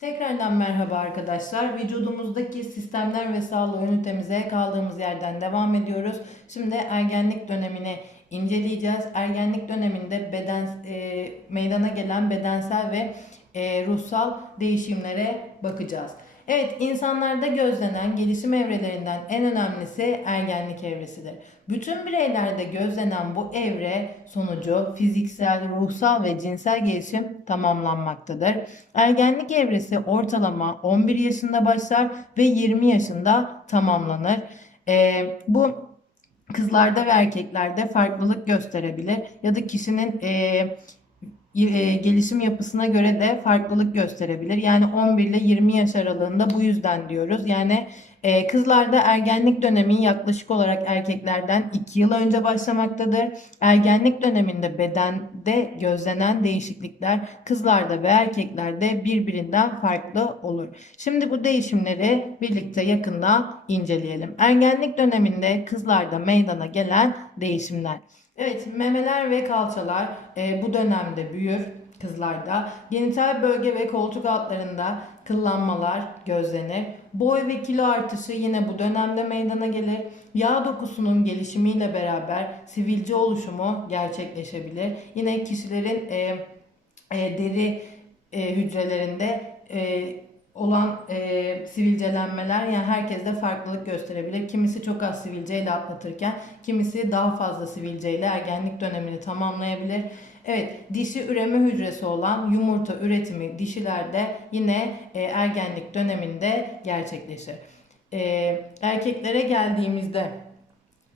Tekrardan merhaba arkadaşlar. Vücudumuzdaki sistemler ve sağlığı ünitemize kaldığımız yerden devam ediyoruz. Şimdi ergenlik dönemini inceleyeceğiz. Ergenlik döneminde beden e, meydana gelen bedensel ve e, ruhsal değişimlere bakacağız. Evet, insanlarda gözlenen gelişim evrelerinden en önemlisi ergenlik evresidir. Bütün bireylerde gözlenen bu evre sonucu fiziksel, ruhsal ve cinsel gelişim tamamlanmaktadır. Ergenlik evresi ortalama 11 yaşında başlar ve 20 yaşında tamamlanır. Ee, bu kızlarda ve erkeklerde farklılık gösterebilir ya da kişinin e, e, gelişim yapısına göre de farklılık gösterebilir. Yani 11 ile 20 yaş aralığında bu yüzden diyoruz. Yani e, kızlarda ergenlik dönemi yaklaşık olarak erkeklerden 2 yıl önce başlamaktadır. Ergenlik döneminde bedende gözlenen değişiklikler kızlarda ve erkeklerde birbirinden farklı olur. Şimdi bu değişimleri birlikte yakında inceleyelim. Ergenlik döneminde kızlarda meydana gelen değişimler. Evet, memeler ve kalçalar e, bu dönemde büyür kızlarda. Genital bölge ve koltuk altlarında kıllanmalar gözlenir. Boy ve kilo artışı yine bu dönemde meydana gelir. Yağ dokusunun gelişimiyle beraber sivilce oluşumu gerçekleşebilir. Yine kişilerin e, e, deri e, hücrelerinde e, olan e, sivilcelenmeler yani herkeste farklılık gösterebilir. Kimisi çok az sivilceyle atlatırken kimisi daha fazla sivilceyle ergenlik dönemini tamamlayabilir. Evet, dişi üreme hücresi olan yumurta üretimi dişilerde yine e, ergenlik döneminde gerçekleşir. E, erkeklere geldiğimizde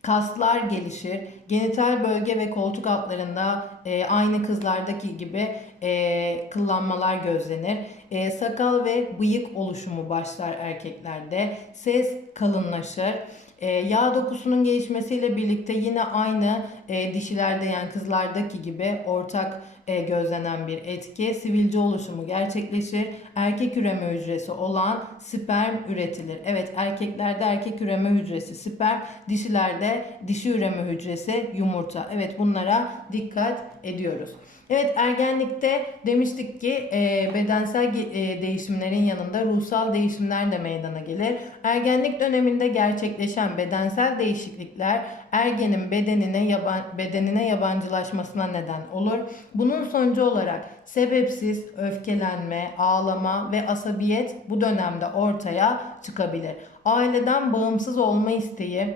kaslar gelişir. Genital bölge ve koltuk altlarında e, aynı kızlardaki gibi e, kıllanmalar gözlenir. E, sakal ve bıyık oluşumu başlar erkeklerde. Ses kalınlaşır. E, yağ dokusunun gelişmesiyle birlikte yine aynı e, dişilerde yani kızlardaki gibi ortak gözlenen bir etki. Sivilce oluşumu gerçekleşir. Erkek üreme hücresi olan sperm üretilir. Evet erkeklerde erkek üreme hücresi sperm, dişilerde dişi üreme hücresi yumurta. Evet bunlara dikkat ediyoruz. Evet ergenlikte demiştik ki e, bedensel e, değişimlerin yanında ruhsal değişimler de meydana gelir. Ergenlik döneminde gerçekleşen bedensel değişiklikler ergenin bedenine yaban, bedenine yabancılaşmasına neden olur. Bunun sonucu olarak sebepsiz öfkelenme, ağlama ve asabiyet bu dönemde ortaya çıkabilir. Aileden bağımsız olma isteği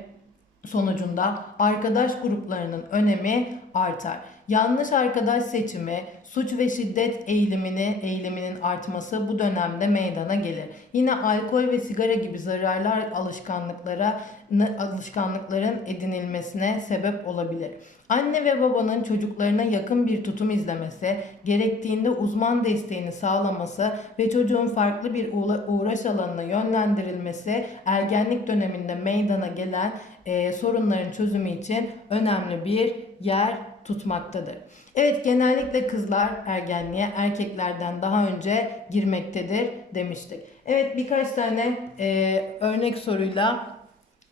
sonucunda arkadaş gruplarının önemi artar. Yanlış arkadaş seçimi, suç ve şiddet eğilimini eğiliminin artması bu dönemde meydana gelir. Yine alkol ve sigara gibi zararlar alışkanlıklara alışkanlıkların edinilmesine sebep olabilir. Anne ve babanın çocuklarına yakın bir tutum izlemesi, gerektiğinde uzman desteğini sağlaması ve çocuğun farklı bir uğraş alanına yönlendirilmesi ergenlik döneminde meydana gelen e, sorunların çözümü için önemli bir yer tutmaktadır. Evet genellikle kızlar ergenliğe erkeklerden daha önce girmektedir demiştik. Evet birkaç tane e, örnek soruyla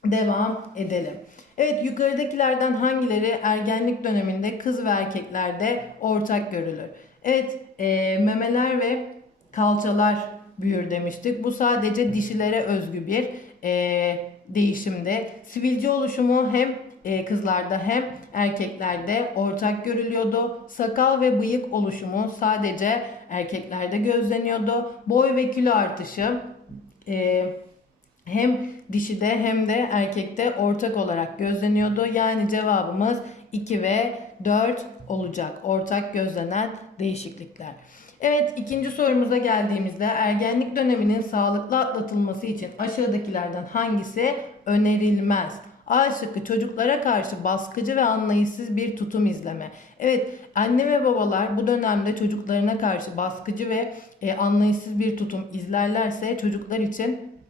devam edelim. Evet yukarıdakilerden hangileri ergenlik döneminde kız ve erkeklerde ortak görülür? Evet e, memeler ve kalçalar büyür demiştik. Bu sadece dişilere özgü bir e, değişimde. Sivilce oluşumu hem e, kızlarda hem erkeklerde ortak görülüyordu. Sakal ve bıyık oluşumu sadece erkeklerde gözleniyordu. Boy ve kilo artışı e, hem dişide hem de erkekte ortak olarak gözleniyordu. Yani cevabımız 2 ve 4 olacak. Ortak gözlenen değişiklikler. Evet ikinci sorumuza geldiğimizde ergenlik döneminin sağlıklı atlatılması için aşağıdakilerden hangisi önerilmez? A şıkkı çocuklara karşı baskıcı ve anlayışsız bir tutum izleme. Evet anne ve babalar bu dönemde çocuklarına karşı baskıcı ve e, anlayışsız bir tutum izlerlerse çocuklar için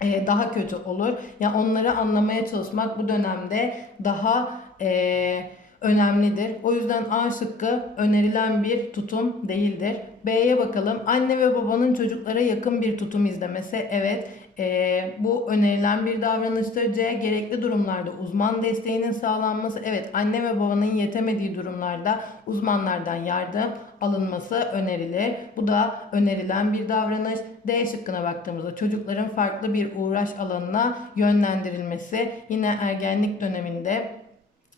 e, daha kötü olur. Ya yani onları anlamaya çalışmak bu dönemde daha e, önemlidir. O yüzden A şıkkı önerilen bir tutum değildir. B'ye bakalım. Anne ve babanın çocuklara yakın bir tutum izlemesi. Evet e, bu önerilen bir davranıştır. C. Gerekli durumlarda uzman desteğinin sağlanması. Evet anne ve babanın yetemediği durumlarda uzmanlardan yardım alınması önerilir. Bu da önerilen bir davranış. D şıkkına baktığımızda çocukların farklı bir uğraş alanına yönlendirilmesi yine ergenlik döneminde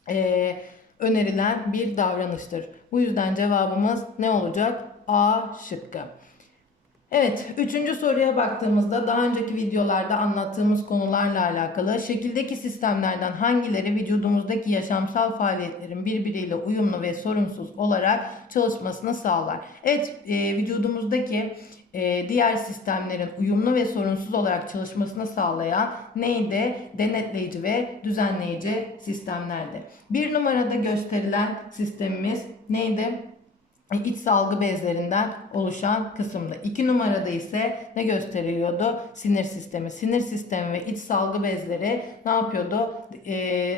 e, önerilen bir davranıştır. Bu yüzden cevabımız ne olacak? A şıkkı. Evet, üçüncü soruya baktığımızda daha önceki videolarda anlattığımız konularla alakalı şekildeki sistemlerden hangileri vücudumuzdaki yaşamsal faaliyetlerin birbiriyle uyumlu ve sorunsuz olarak çalışmasını sağlar? Evet, e, vücudumuzdaki e, diğer sistemlerin uyumlu ve sorunsuz olarak çalışmasını sağlayan neydi? Denetleyici ve düzenleyici sistemlerdi. Bir numarada gösterilen sistemimiz neydi? İç salgı bezlerinden oluşan kısımda. İki numarada ise ne gösteriyordu? Sinir sistemi. Sinir sistemi ve iç salgı bezleri ne yapıyordu? E,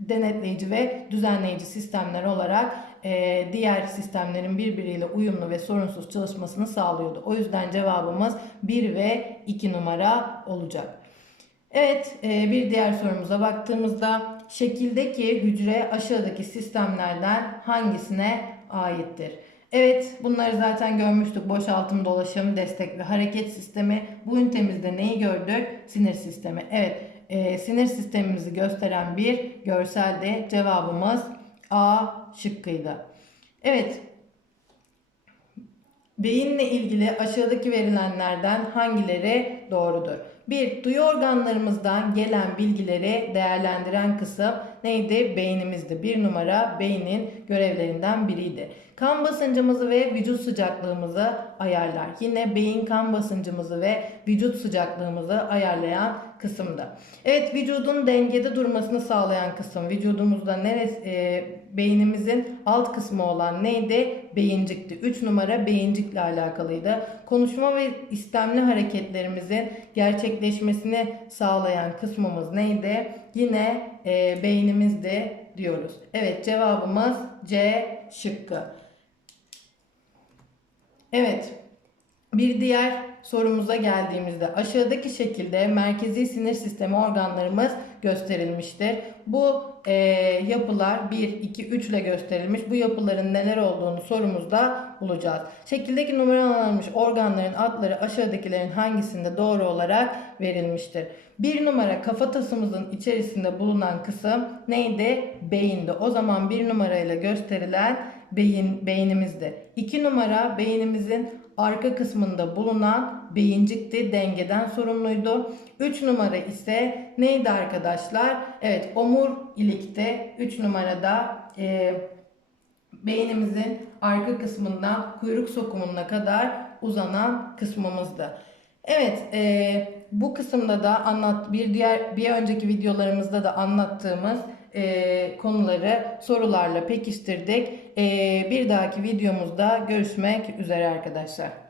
denetleyici ve düzenleyici sistemler olarak e, diğer sistemlerin birbiriyle uyumlu ve sorunsuz çalışmasını sağlıyordu. O yüzden cevabımız 1 ve 2 numara olacak. Evet, e, bir diğer sorumuza baktığımızda şekildeki hücre aşağıdaki sistemlerden hangisine aittir? Evet, bunları zaten görmüştük. Boşaltım, dolaşım, destek ve hareket sistemi. Bu ünitemizde neyi gördük? Sinir sistemi. Evet, e, sinir sistemimizi gösteren bir görselde cevabımız A şıkkıydı. Evet, Beyinle ilgili aşağıdaki verilenlerden hangileri doğrudur? 1. Duyu organlarımızdan gelen bilgileri değerlendiren kısım neydi? Beynimizdi. Bir numara beynin görevlerinden biriydi. Kan basıncımızı ve vücut sıcaklığımızı ayarlar. Yine beyin kan basıncımızı ve vücut sıcaklığımızı ayarlayan kısımda. Evet vücudun dengede durmasını sağlayan kısım. Vücudumuzda neresi e, beynimizin alt kısmı olan neydi? Beyincikti. 3 numara beyincikle alakalıydı. Konuşma ve istemli hareketlerimizin gerçekleşmesini sağlayan kısmımız neydi? Yine e, beynimizdi diyoruz. Evet cevabımız C şıkkı. Evet. Bir diğer sorumuza geldiğimizde aşağıdaki şekilde merkezi sinir sistemi organlarımız gösterilmiştir. Bu e, yapılar 1, 2, 3 ile gösterilmiş. Bu yapıların neler olduğunu sorumuzda bulacağız. Şekildeki numaralanmış organların adları aşağıdakilerin hangisinde doğru olarak verilmiştir? Bir numara kafatasımızın içerisinde bulunan kısım neydi? Beyindi. O zaman bir numarayla gösterilen beyin beynimizdi. İki numara beynimizin arka kısmında bulunan beyincikti, dengeden sorumluydu. 3 numara ise neydi arkadaşlar? Evet omur ilikte 3 numarada e, beynimizin arka kısmından kuyruk sokumuna kadar uzanan kısmımızdı. Evet, e, bu kısımda da anlat bir diğer bir önceki videolarımızda da anlattığımız e, konuları sorularla pekiştirdik. E, bir dahaki videomuzda görüşmek üzere arkadaşlar.